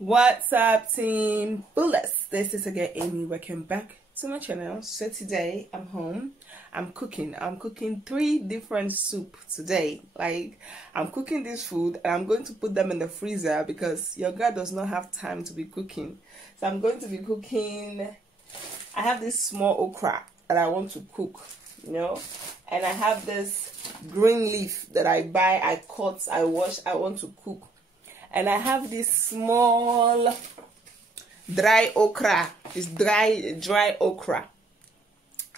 What's up, team Amifullest? This is again Amy. Welcome back to my channel. So today I'm home. I'm cooking 3 different soup today. Like, I'm cooking this food and I'm going to put them in the freezer because your girl does not have time to be cooking. So I'm going to be cooking. I have this small okra that I want to cook, you know, and I have this green leaf that I buy, I cut, I wash, I want to cook. And I have this small dry okra, this dry okra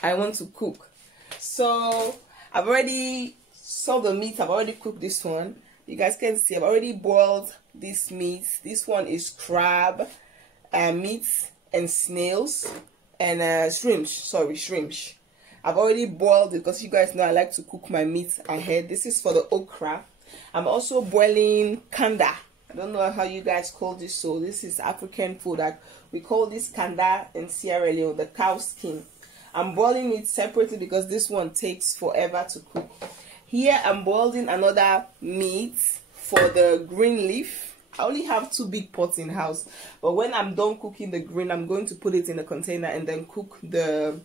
I want to cook. So I've already saw the meat. I've already cooked this one. You guys can see I've already boiled this meat. This one is crab meat and snails and shrimps. I've already boiled it because you guys know I like to cook my meat ahead. This is for the okra. I'm also boiling kanda. I don't know how you guys call this. So this is African food. Like, we call this kanda in Sierra Leone, the cow skin. I'm boiling it separately because this one takes forever to cook. Here I'm boiling another meat for the green leaf. I only have 2 big pots in house, but when I'm done cooking the green, I'm going to put it in a container and then cook the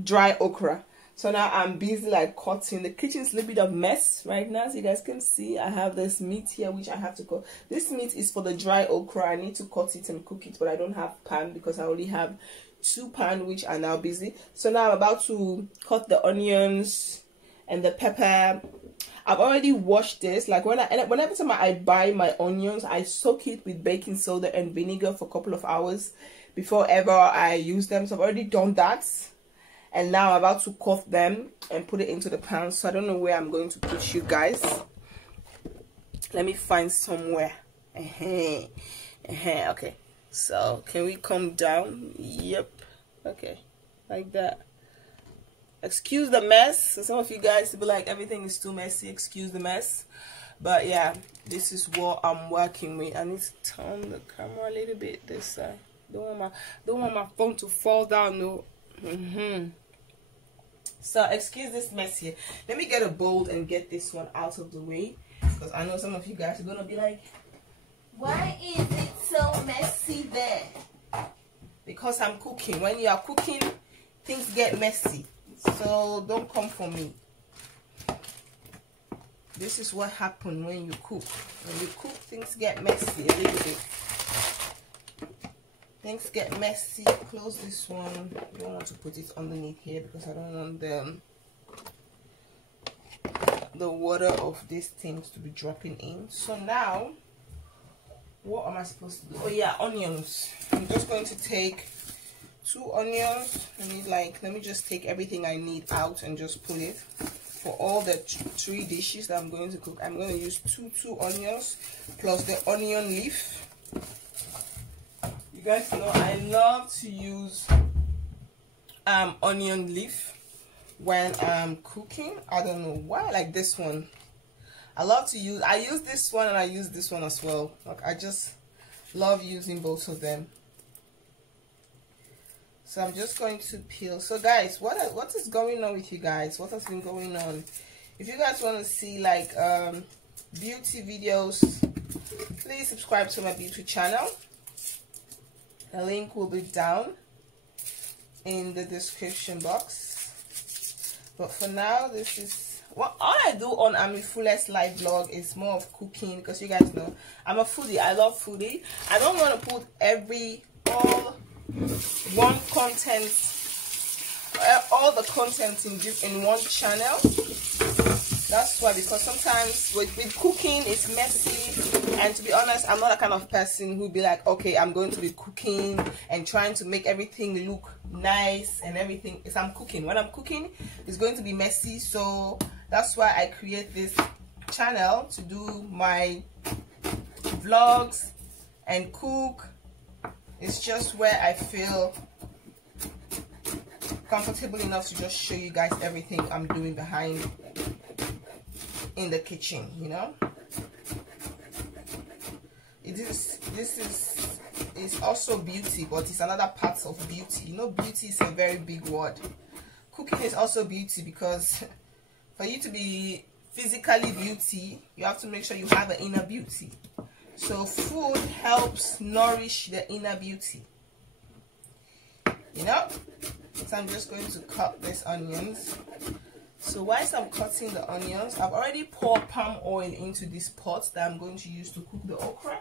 dry okra. So now I'm busy like cutting. The kitchen's a little bit of mess right now, so you guys can see I have this meat here which I have to cut. This meat is for the dry okra. I need to cut it and cook it, but I don't have pan because I only have 2 pans which are now busy. So now I'm about to cut the onions and the pepper. I've already washed this. Like, whenever time I buy my onions, I soak it with baking soda and vinegar for a couple of hours before ever I use them. So I've already done that. And now I'm about to cut them and put it into the pan. So I don't know where I'm going to put you guys. Let me find somewhere. Okay. So can we come down? Yep. Okay. Like that. Excuse the mess. So some of you guys will be like, everything is too messy. Excuse the mess. But yeah, this is what I'm working with. I need to turn the camera a little bit this side. Don't want my phone to fall down. No. So excuse this mess here. Let me get a bowl and get this one out of the way, because I know some of you guys are gonna be like, why is it so messy there? Because I'm cooking. When you are cooking, things get messy, so don't come for me. This is what happens when you cook. When you cook, things get messy a little bit. Things get messy. Close this one. You don't want to put it underneath here because I don't want the water of these things to be dropping in. So now, what am I supposed to do? Oh yeah, onions. I'm just going to take 2 onions. Let me just take everything I need out and just put it. For all the 3 dishes that I'm going to cook, I'm going to use two onions plus the onion leaf. You guys know I love to use onion leaf when I'm cooking. I don't know why. Like this one, I use this one and I use this one as well. Like, I just love using both of them. So I'm just going to peel. So guys, what is going on with you guys? What has been going on? If you guys want to see like beauty videos, please subscribe to my beauty channel. The link will be down in the description box. But for now, this is what all I do on Amifullest LIFE Vlog is more of cooking, because you guys know I'm a foodie. I love foodie. I don't want to put all the content in one channel. That's why, because sometimes with cooking it's messy, and to be honest, I'm not the kind of person who'd be like, okay, I'm going to be cooking and trying to make everything look nice and everything. If I'm cooking, when I'm cooking, it's going to be messy. So that's why I create this channel to do my vlogs and cook. It's just where I feel comfortable enough to just show you guys everything I'm doing behind in the kitchen, you know. This is also beauty, but it's another part of beauty. You know, beauty is a very big word. Cooking is also beauty, because for you to be physically beauty, you have to make sure you have an inner beauty. So food helps nourish the inner beauty, you know. So I'm just going to cut these onions. So whilst I'm cutting the onions, I've already poured palm oil into this pot that I'm going to use to cook the okra.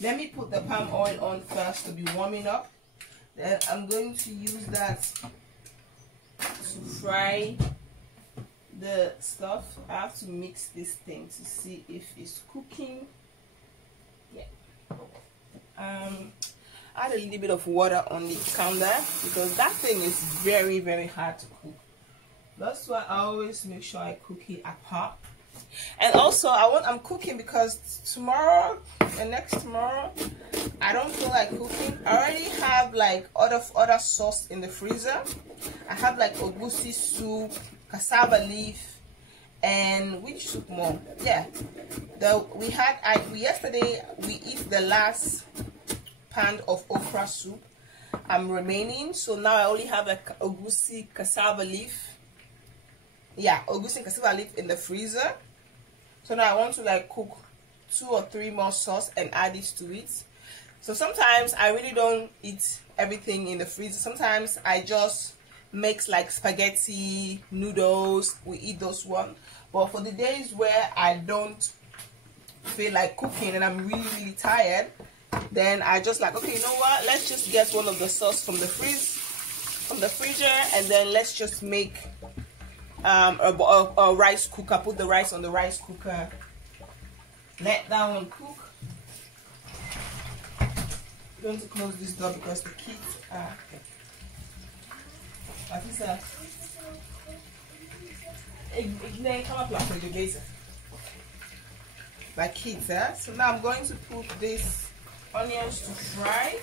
Let me put the palm oil on first to be warming up. Then I'm going to use that to fry the stuff. I have to mix this thing to see if it's cooking. Yeah. Add a little bit of water on the counter because that thing is very, very hard to cook. That's why I always make sure I cook it apart. And also I'm cooking because tomorrow and next tomorrow I don't feel like cooking. I already have like other sauce in the freezer. I have like egusi soup, cassava leaf, and which soup more? Yeah, yesterday we eat the last pan of okra soup. I'm remaining, so now I only have like egusi cassava leaf. Yeah, egusi cassava leaf in the freezer. So now I want to like cook 2 or 3 more sauce and add it to it. So sometimes I really don't eat everything in the freezer. Sometimes I just mix like spaghetti, noodles, we eat those ones. But for the days where I don't feel like cooking and I'm really, really tired, then I just like, okay, you know what? Let's just get one of the sauce from the freezer, and then let's just make a rice cooker. Put the rice on the rice cooker. Let that one cook. I'm going to close this door because the kids are. What is that? My kids, eh? So now I'm going to put these onions to fry.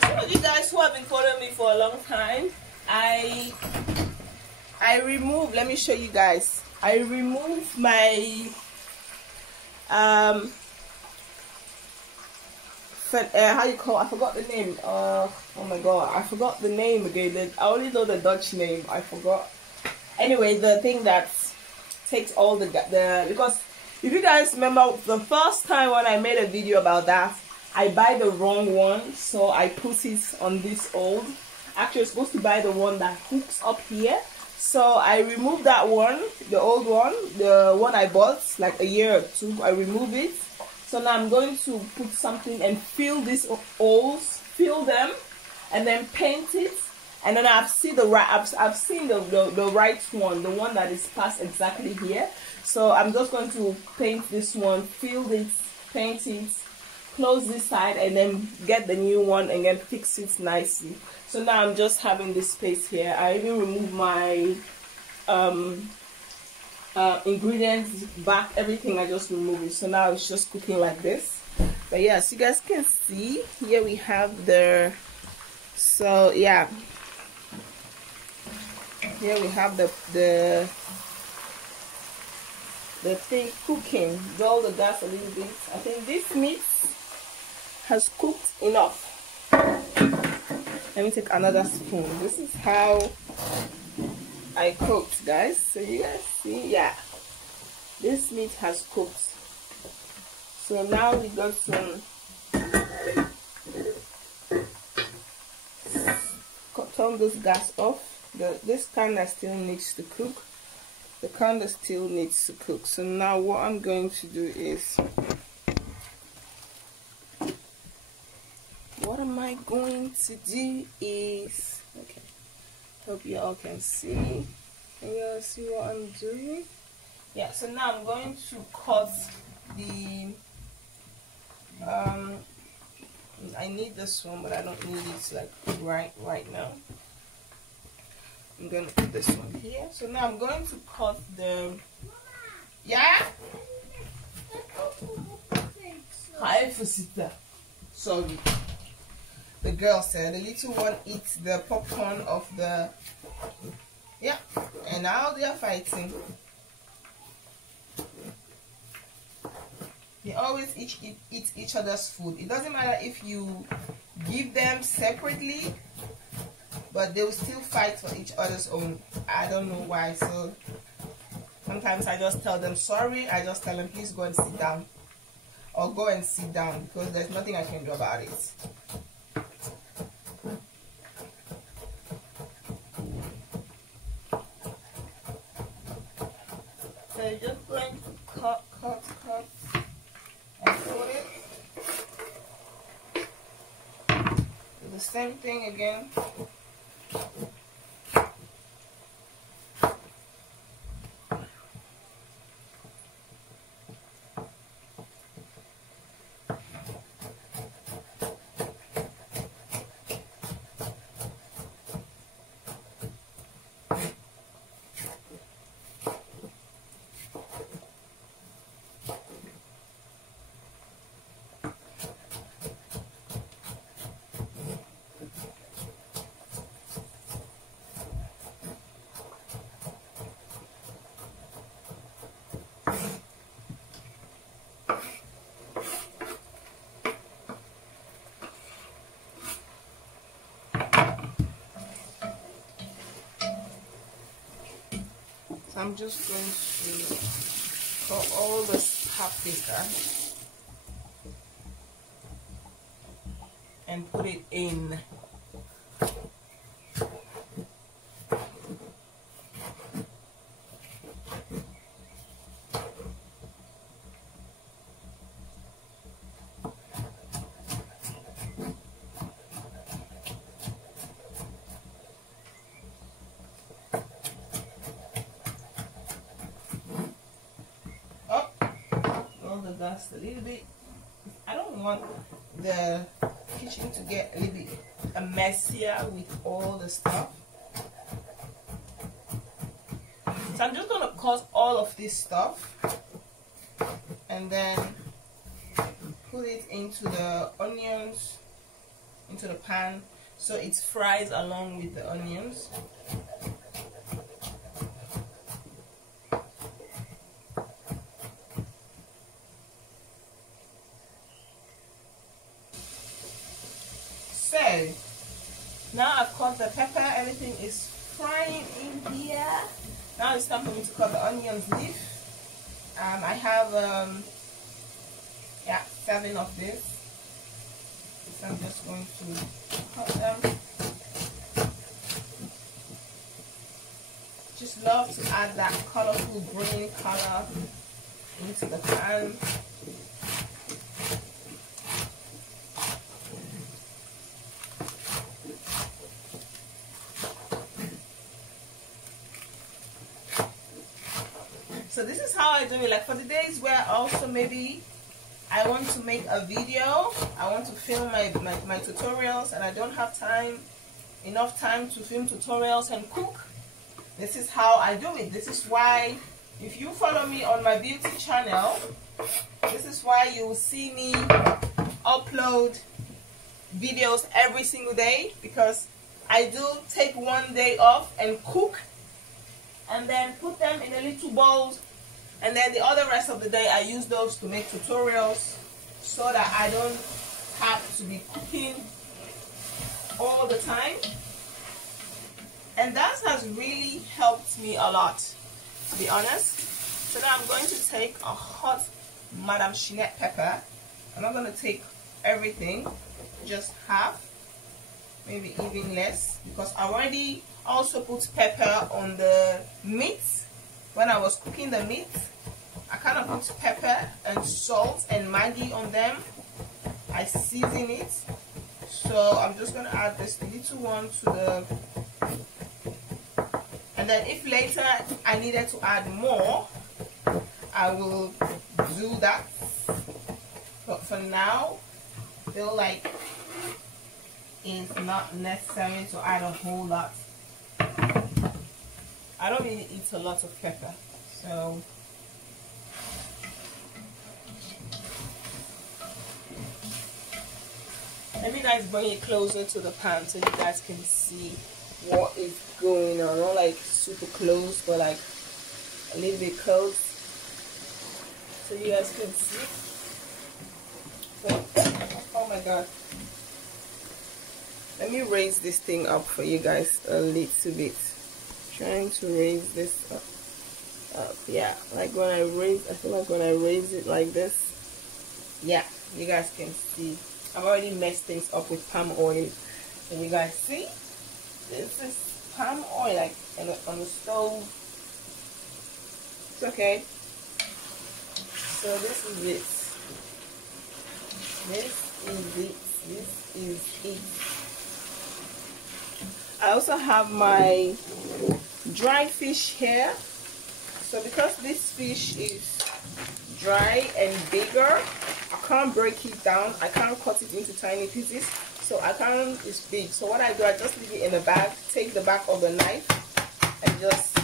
Some of you guys who have been following me for a long time, I removed, let me show you guys. I removed my how you call, I forgot the name. Oh my god, I forgot the name again. I only know the Dutch name. I forgot. Anyway, the thing that takes all the because if you guys remember the first time when I made a video about that, I buy the wrong one, so I put it on this old. Actually, I'm supposed to buy the one that hooks up here. So I removed that one, the old one, the one I bought like a year or 2. I removed it. So now I'm going to put something and fill these holes, fill them, and then paint it. And then I've seen the right one, the one that is past exactly here. So I'm just going to paint this one, fill it, paint it, close this side, and then get the new one and then fix it nicely. So now I'm just having this space here. I even removed my ingredients back, everything. I just removed it. So now it's just cooking like this. But yeah, so you guys can see here we have the, so yeah, here we have the thing cooking. Roll the gas a little bit. I think this meat has cooked enough. Let me take another spoon. This is how I cooked, guys. So you guys see, yeah, this meat has cooked. So now we got some, turn this gas off. This kind still needs to cook. The kind still needs to cook. So now what I'm going to do is, okay, hope you all can see. Can you all see what I'm doing? Yeah, so now I'm going to cut the, I need this one, but I don't need it like right now. I'm going to put this one here. So now I'm going to cut the, yeah? Sorry. The girl said the little one eats the popcorn of the, yeah, and now they are fighting. They always eat each other's food. It doesn't matter if you give them separately but they will still fight for each other's own. I don't know why. So sometimes I just tell them sorry. I just tell them please go and sit down, or go and sit down, because there's nothing I can do about it. So you're just going to cut and fold it. Do the same thing again. So I'm just going to cut all this paprika and put it in. Dust a little bit. I don't want the kitchen to get a little bit messier with all the stuff. So I'm just going to cut all of this stuff and then put it into the onions, into the pan, so it fries along with the onions. So now I've cut the pepper, everything is frying in here. Now it's time for me to cut the onions leaf. I have 7 of this. So I'm just going to cut them. Just love to add that colorful green color into the pan. So this is how I do it. Like for the days where also maybe I want to make a video, I want to film my tutorials and I don't have enough time to film tutorials and cook, this is how I do it. This is why if you follow me on my beauty channel, this is why you will see me upload videos every single day, because I do take one day off and cook and then put them in a little bowls, and then the other rest of the day I use those to make tutorials, so that I don't have to be cooking all the time. And that has really helped me a lot, to be honest. So now I'm going to take a hot Madame Chinette pepper. I'm not going to take everything, just half, maybe even less, because I already also put pepper on the meat. When I was cooking the meat, I kind of put pepper and salt and Maggi on them. I season it. So I'm just going to add this little one to the, and then if later I needed to add more, I will do that. But for now, I feel like it's not necessary to add a whole lot. I don't really eat a lot of pepper, so let me guys bring it closer to the pan so you guys can see what is going on. Not like super close, but like a little bit close so you guys can see. So, oh my god, Let me raise this thing up for you guys a little bit. Trying to raise this up. Yeah, like when I feel like when I raise it like this, yeah, you guys can see I've already messed things up with palm oil. Can you guys see? This is palm oil, like on the stove. It's okay. So this is it. This is it. I also have my dry fish here. So because this fish is dry and bigger, I can't break it down. I can't cut it into tiny pieces. So I can't, it's big. So what I do, I just leave it in a bag, take the back of the knife and just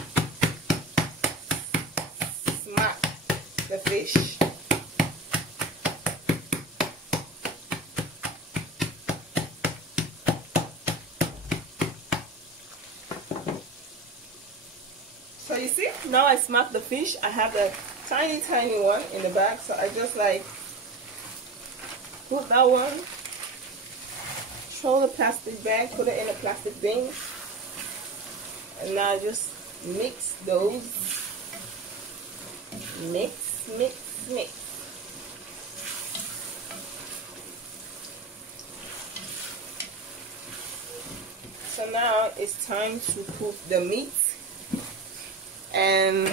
smack the fish. So you see, now I smack the fish. I have a tiny one in the bag, so I just like put that one, throw the plastic bag, put it in a plastic bin, and now just mix those. Mix. So now it's time to cook the meat. And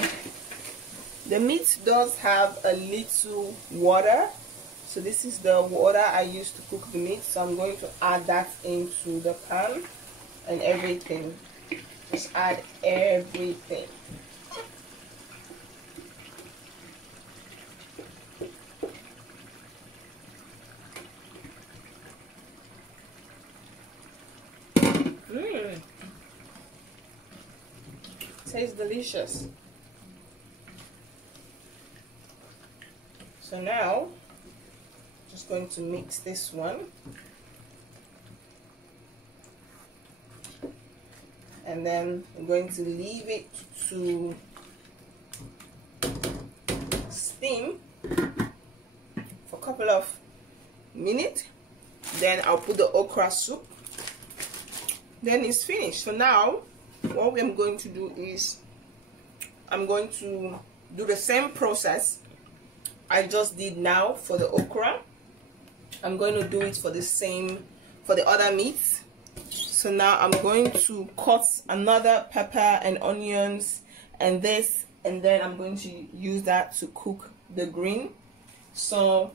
the meat does have a little water, so this is the water I use to cook the meat. So I'm going to add that into the pan and everything. Just add everything. Tastes delicious. So now just going to mix this one, and then I'm going to leave it to steam for a couple of minutes. Then I'll put the okra soup, then it's finished. So now what I'm going to do is I'm going to do the same process I just did now for the okra. I'm going to do it for the other meats. So now I'm going to cut another pepper and onions and this, and then I'm going to use that to cook the green. So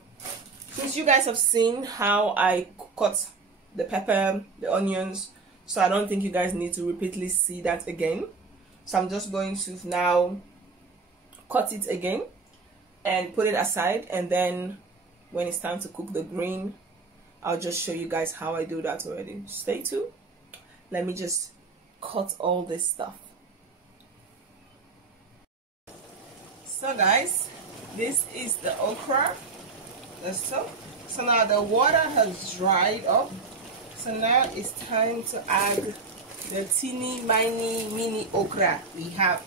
since you guys have seen how I cut the pepper, the onions, so I don't think you guys need to repeatedly see that again. So I'm just going to now cut it again and put it aside, and then when it's time to cook the green, I'll just show you guys how I do that already. Stay tuned. Let me just cut all this stuff. So guys, this is the okra, the soup. So now the water has dried up. So now it's time to add the teeny mini okra we have.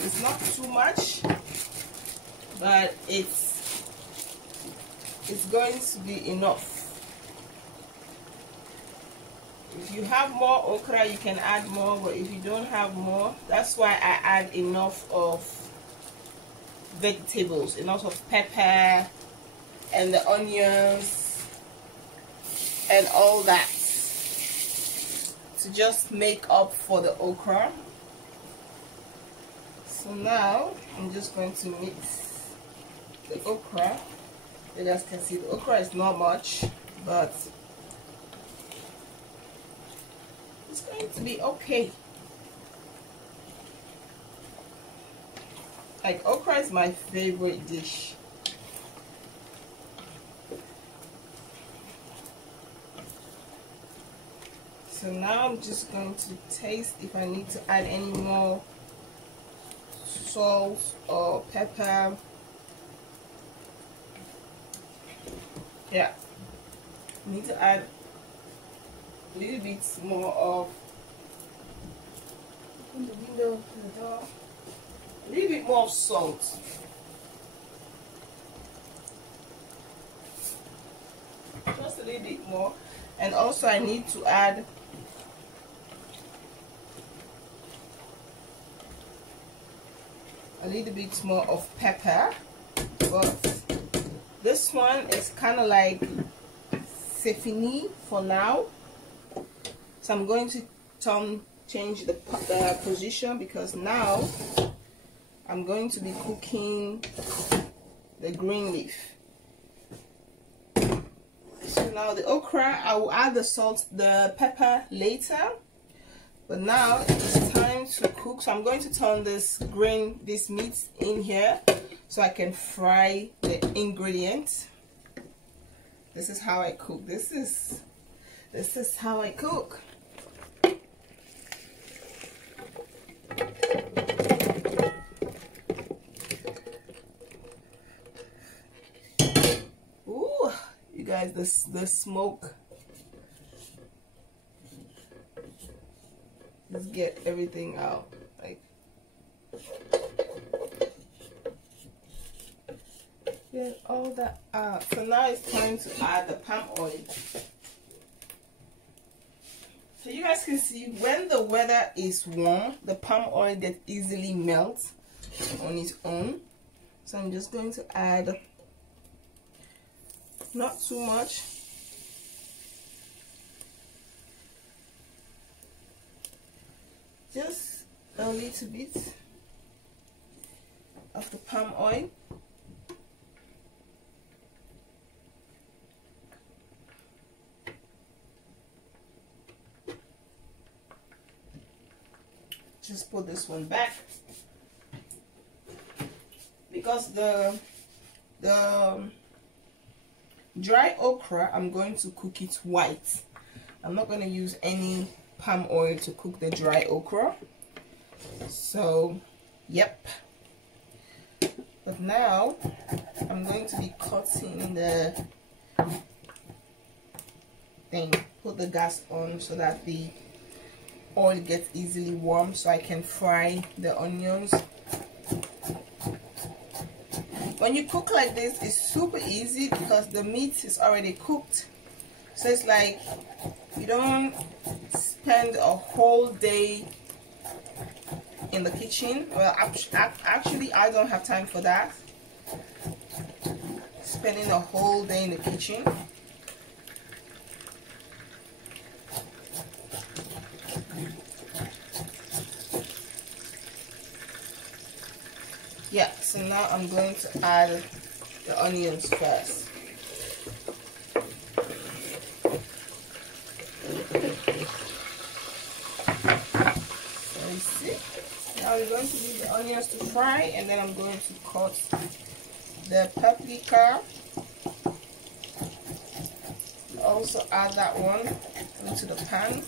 It's not too much, but it's going to be enough. If you have more okra, you can add more, but if you don't have more, that's why I add enough of vegetables, enough of pepper and the onions and all that to just make up for the okra. So now I'm just going to mix the okra. You guys can see the okra is not much, but it's going to be okay. Like, okra is my favorite dish. So now I'm just going to taste if I need to add any more salt or pepper. Yeah, I need to add a little bit more of, open the window, the door, a little bit more of salt. Just a little bit more. And also I need to add a little bit more of pepper, but this one is kind of like c'est for now. So I'm going to change the position, because now I'm going to be cooking the green leaf. So now the okra, I will add the salt, the pepper later, but now it's time to cook. So I'm going to turn this meat in here so I can fry the ingredients. This is how I cook. This is how I cook. Ooh, you guys, the smoke. Let's get everything out. Like, get all that out. So now it's time to add the palm oil. So you guys can see when the weather is warm, the palm oil gets easily melts on its own. So I'm just going to add not too much. Just a little bit of the palm oil. Just put this one back, because the dry okra, I'm going to cook it white. I'm not going to use any palm oil to cook the dry okra. So yep, but now I'm going to be cutting the thing. Put the gas on so that the oil gets easily warm, so I can fry the onions. When you cook like this, it's super easy because the meat is already cooked. So it's like you don't spend a whole day in the kitchen. Well, actually I don't have time for that, spending a whole day in the kitchen. Yeah, so now I'm going to add the onions first. So you see, now we're going to leave the onions to fry, and then I'm going to cut the paprika. Also add that one into the pan.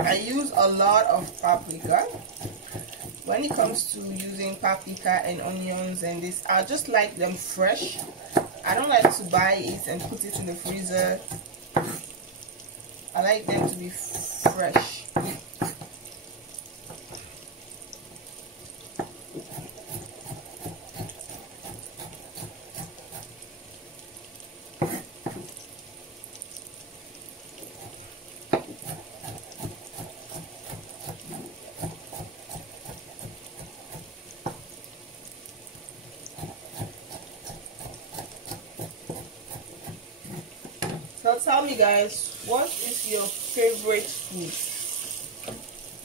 I use a lot of paprika. When it comes to using paprika and onions and this, I just like them fresh. I don't like to buy it and put it in the freezer. I like them to be fresh. So tell me guys, what is your favorite food?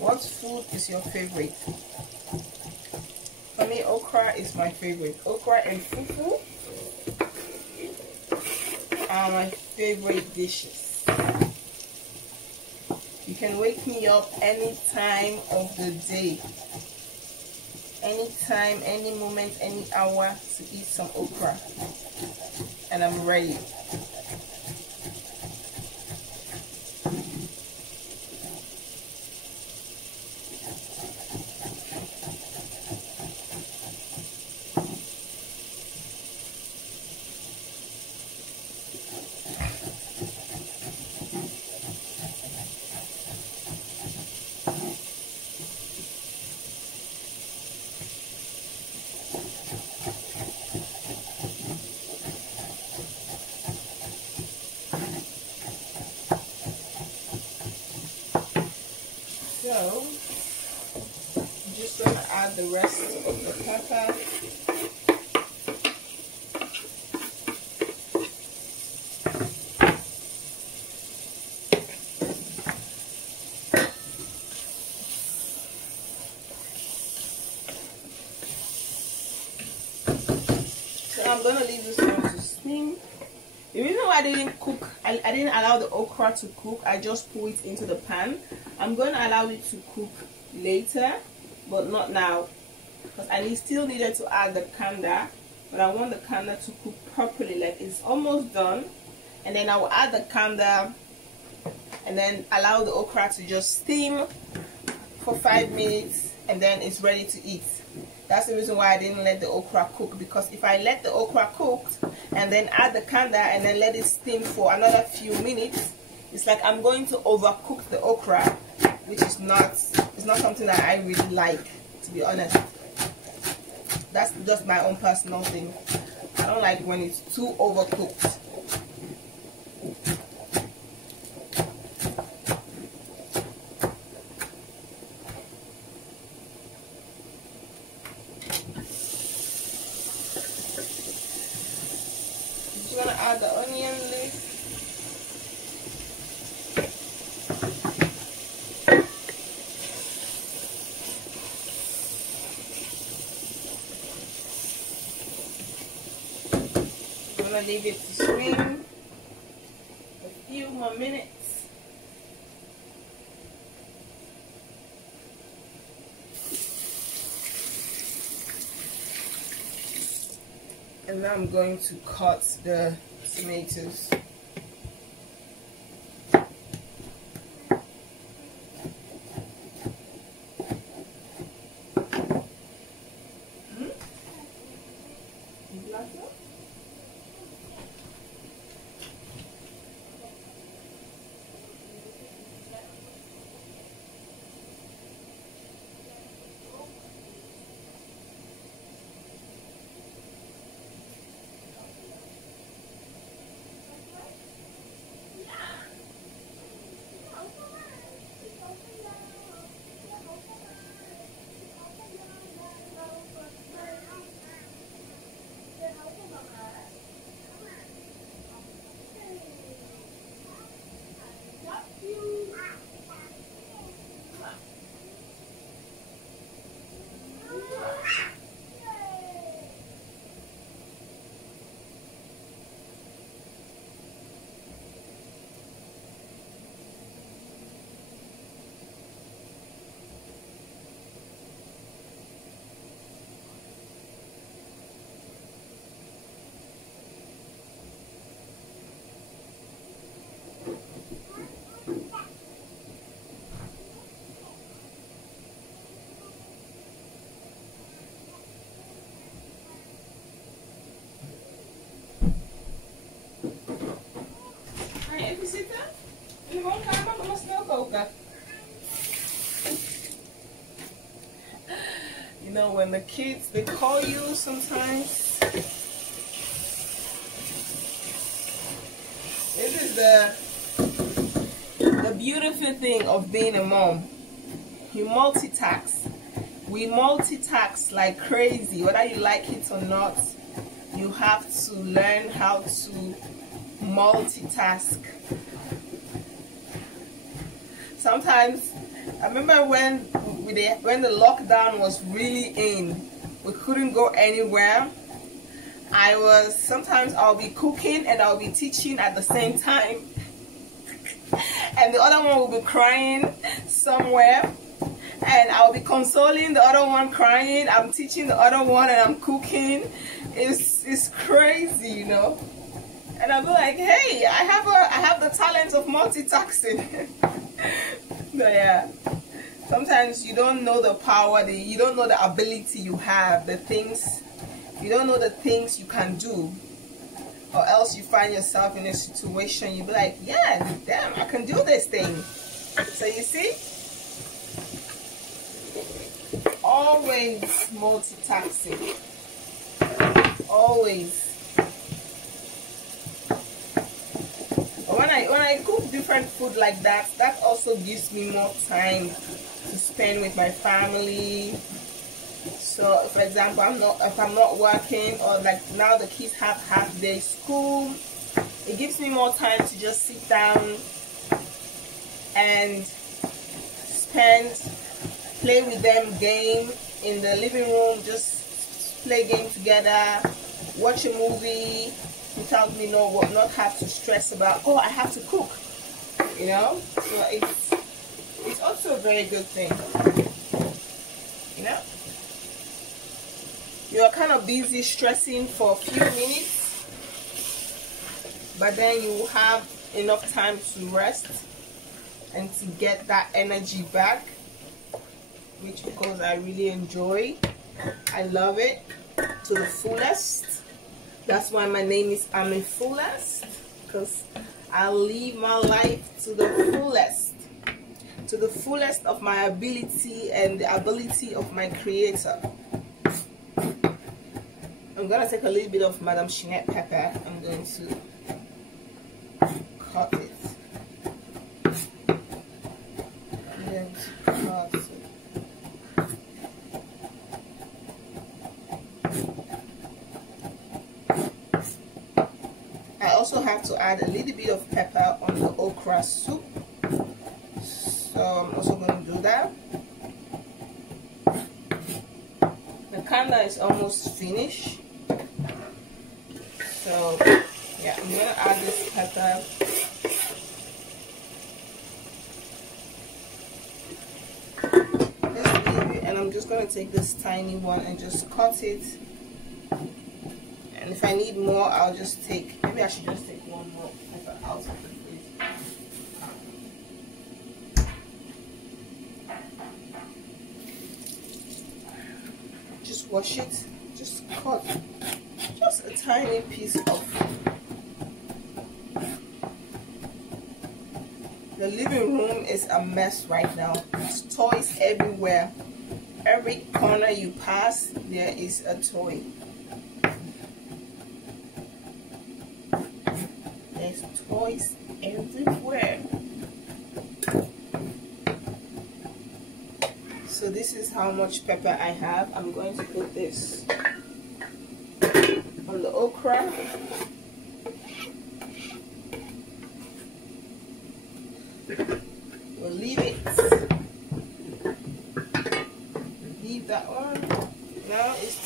What food is your favorite? For me, okra is my favorite. Okra and fufu are my favorite dishes. You can wake me up any time of the day, anytime, any moment, any hour to eat some okra, and I'm ready. add the rest of the pepper. So I'm gonna leave this one to steam. The reason why I didn't cook, I didn't allow the okra to cook, I just put it into the pan. I'm going to allow it to cook later, but not now, because I still needed to add the kanda, but I want the kanda to cook properly, like it's almost done, and then I will add the kanda and then allow the okra to just steam for 5 minutes, and then it's ready to eat. That's the reason why I didn't let the okra cook, because if I let the okra cook and then add the kanda and then let it steam for another few minutes, it's like I'm going to overcook the okra, which is not something that I really like, to be honest. That's just my own personal thing. I don't like when it's too overcooked. I'm gonna add the onion leaf. I'm gonna leave it to steam a few more minutes. And now I'm going to cut the tomatoes. You know, when the kids, they call you sometimes. This is the beautiful thing of being a mom. You multitask. We multitask like crazy. Whether you like it or not, you have to learn how to multitask. Sometimes, I remember when the lockdown was really in, we couldn't go anywhere. Sometimes I'll be cooking and I'll be teaching at the same time. And the other one will be crying somewhere. And I'll be consoling the other one crying. I'm teaching the other one and I'm cooking. It's crazy, you know. And I'll be like, hey, I have the talent of multitasking. But yeah, sometimes you don't know the power, you don't know the ability you have, you don't know the things you can do, or else you find yourself in a situation, you'll be like, yeah, damn, I can do this thing. So you see, always multitasking, always. When I cook different food like that, that also gives me more time to spend with my family, So for example, if I'm not working, or like now the kids have half day school, it gives me more time to just sit down and play with them, game in the living room, just play game together, watch a movie without me not have to stress about, oh, I have to cook, you know. So it's also a very good thing, you know. You're kind of busy stressing for a few minutes, but then you have enough time to rest and to get that energy back, which of course I really enjoy. I love it to the fullest. That's why my name is Amifullest, because I live my life to the fullest of my ability and the ability of my creator. I'm gonna take a little bit of Madame Chinette pepper. I'm going to cut it. I also have to add a little bit of pepper on the okra soup, so I'm also going to do that. The kanda is almost finished, so yeah, I'm going to add this pepper. And I'm just going to take this tiny one and just cut it. And if I need more, I'll just take, maybe I should just take one more pepper out of the fridge. Just wash it, just cut just a tiny piece off. The living room is a mess right now. There's toys everywhere. Every corner you pass, there is a toy. There's toys everywhere. So this is how much pepper I have. I'm going to put this on the okra. We'll leave it. Leave that one. Now it's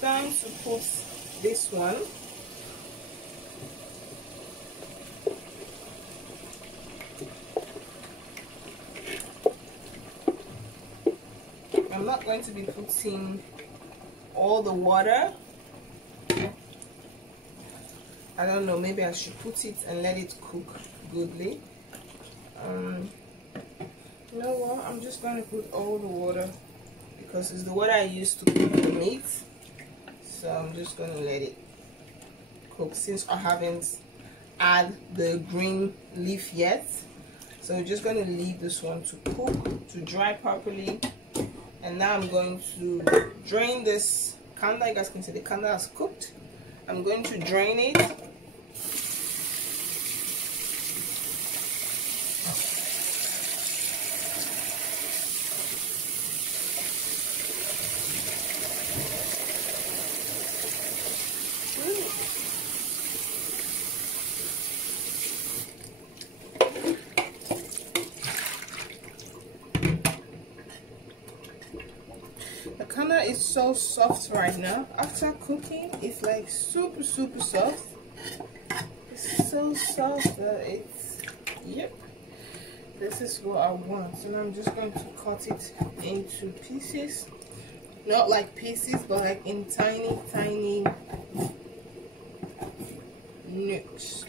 time to put this one. I'm not going to be putting all the water. I don't know, maybe I should put it and let it cook goodly. You know what, I'm just going to put all the water because it's the water I used to cook the meat. So I'm just going to let it cook since I haven't added the green leaf yet. So we're just going to leave this one to cook, to dry properly. And now I'm going to drain this kanda. You guys can see the kanda has cooked. I'm going to drain it. The kanda is so soft right now. After cooking, it's like super soft. It's so soft that it's, yep, this is what I want. So now I'm just going to cut it into pieces, not like pieces, but like in tiny nicks.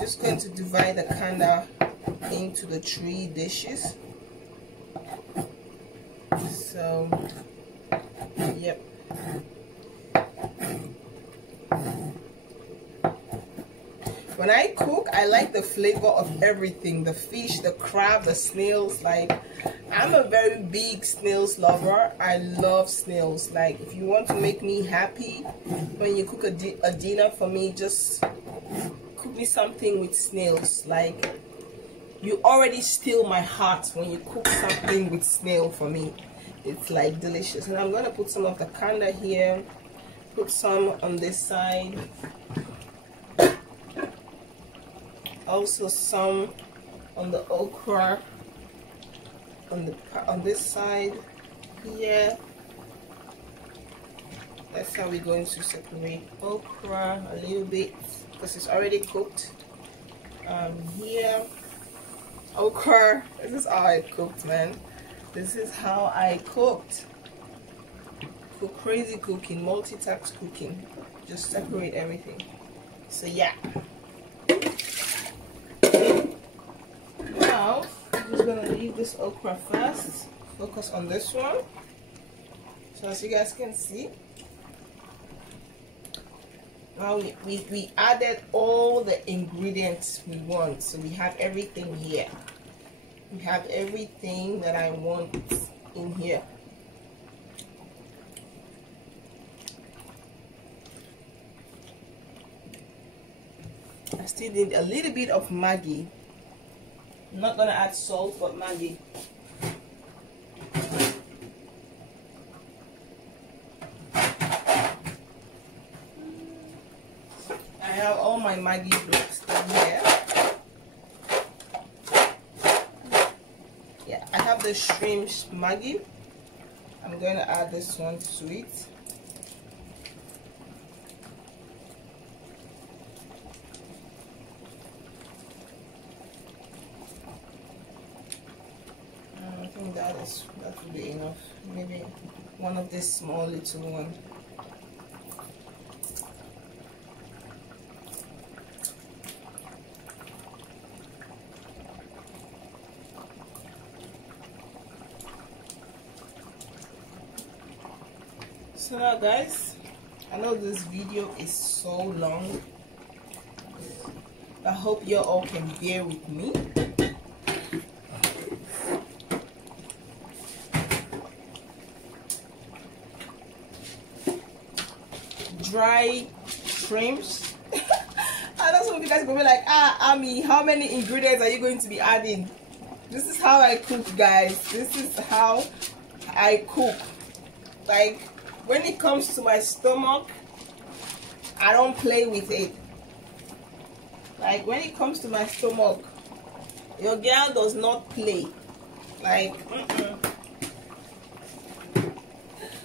Just going to divide the kanda into the 3 dishes. So, yep. When I cook, I like the flavor of everything, the fish, the crab, the snails. Like, I'm a very big snails lover. I love snails. Like, if you want to make me happy when you cook a dinner for me, just cook me something with snails. Like, you already steal my heart when you cook something with snail for me. It's like delicious. And I'm gonna put some of the kanda here, put some on this side, also some on the okra on this side here. That's how we're going to separate okra a little bit because it's already cooked. Here, okra. This is how I cooked, man. This is how I cooked. Crazy cooking, multitask cooking. Just separate everything. So yeah. Now I'm just gonna leave this okra first. Focus on this one. So as you guys can see, now we added all the ingredients we want. So we have everything here. We have everything that I want in here. I still need a little bit of Maggi. I'm not gonna add salt, but Maggi. I have all my Maggi blocks in here. Yeah, I have the shrimp Maggi. I'm going to add this one to it. I think that will be enough. Maybe one of these small little ones. So now guys, I know this video is so long. I hope you all can bear with me. Dry shrimps. I know some of you guys will be like, Ami, how many ingredients are you going to be adding? This is how I cook, guys. This is how I cook. Like, when it comes to my stomach, I don't play with it. Like, when it comes to my stomach, your girl does not play. Like,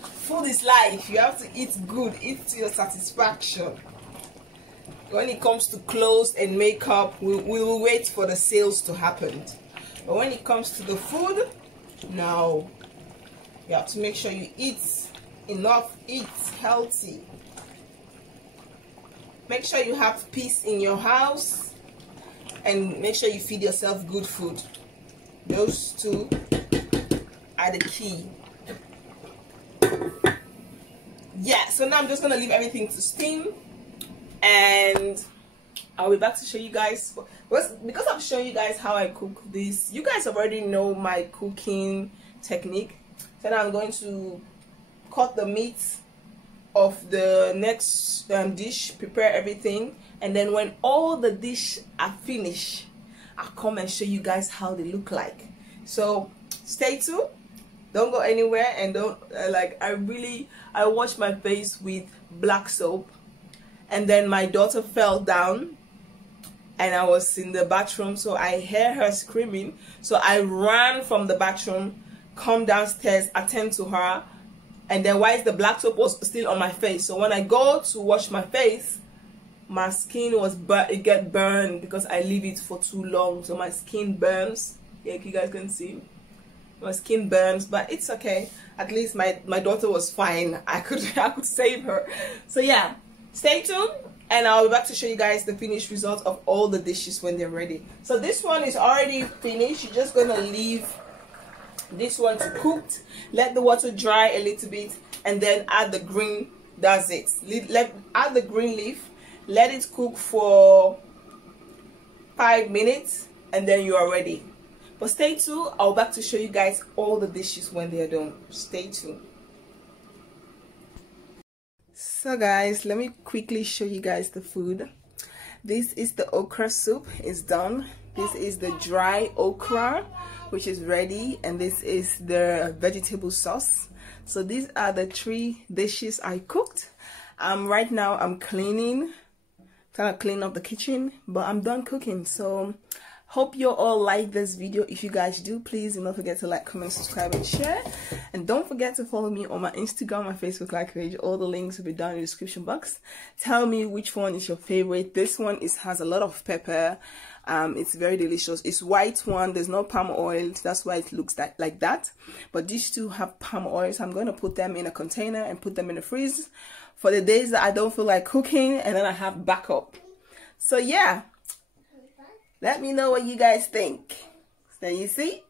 food is life. You have to eat good, eat to your satisfaction. When it comes to clothes and makeup, we will wait for the sales to happen. But when it comes to the food, no. You have to make sure you eat enough, eat healthy. Make sure you have peace in your house and make sure you feed yourself good food. Those two are the key. Yeah, so now I'm just gonna leave everything to steam and I'll be back to show you guys. Because I'm showing you guys how I cook this, you guys already know my cooking technique. So now I'm going to cut the meat of the next dish, prepare everything, and then when all the dish are finished, I'll come and show you guys how they look like. So stay tuned, don't go anywhere, and don't I wash my face with black soap, and then my daughter fell down and I was in the bathroom, so I heard her screaming, so I ran from the bathroom, come downstairs, attend to her. And then while the black soap was still on my face, so when I go to wash my face, my skin was it get burned because I leave it for too long. So my skin burns. Yeah, you guys can see my skin burns, but it's okay. At least my daughter was fine. I could save her. So yeah, stay tuned, and I'll be back to show you guys the finished result of all the dishes when they're ready. So this one is already finished. You're just gonna leave this one to cook, let the water dry a little bit, and then add the green. That's it. Add the green leaf, let it cook for 5 minutes and then you are ready. But stay tuned, I'll back to show you guys all the dishes when they are done. Stay tuned. So guys, let me quickly show you guys the food. This is the okra soup, it's done. This is the dry okra, which is ready, and this is the vegetable sauce. So these are the 3 dishes I cooked. Right now I'm cleaning, trying to clean up the kitchen, but I'm done cooking. So hope you all like this video. If you guys do, please do not forget to like, comment, subscribe, and share. And don't forget to follow me on my Instagram, my Facebook like page. All the links will be down in the description box. Tell me which one is your favorite. This one has a lot of pepper. It's very delicious. It's white one. There's no palm oil. That's why it looks like that. But these 2 have palm oil. So I'm going to put them in a container and put them in the freeze for the days that I don't feel like cooking, and then I have backup. So yeah. Let me know what you guys think. So you see?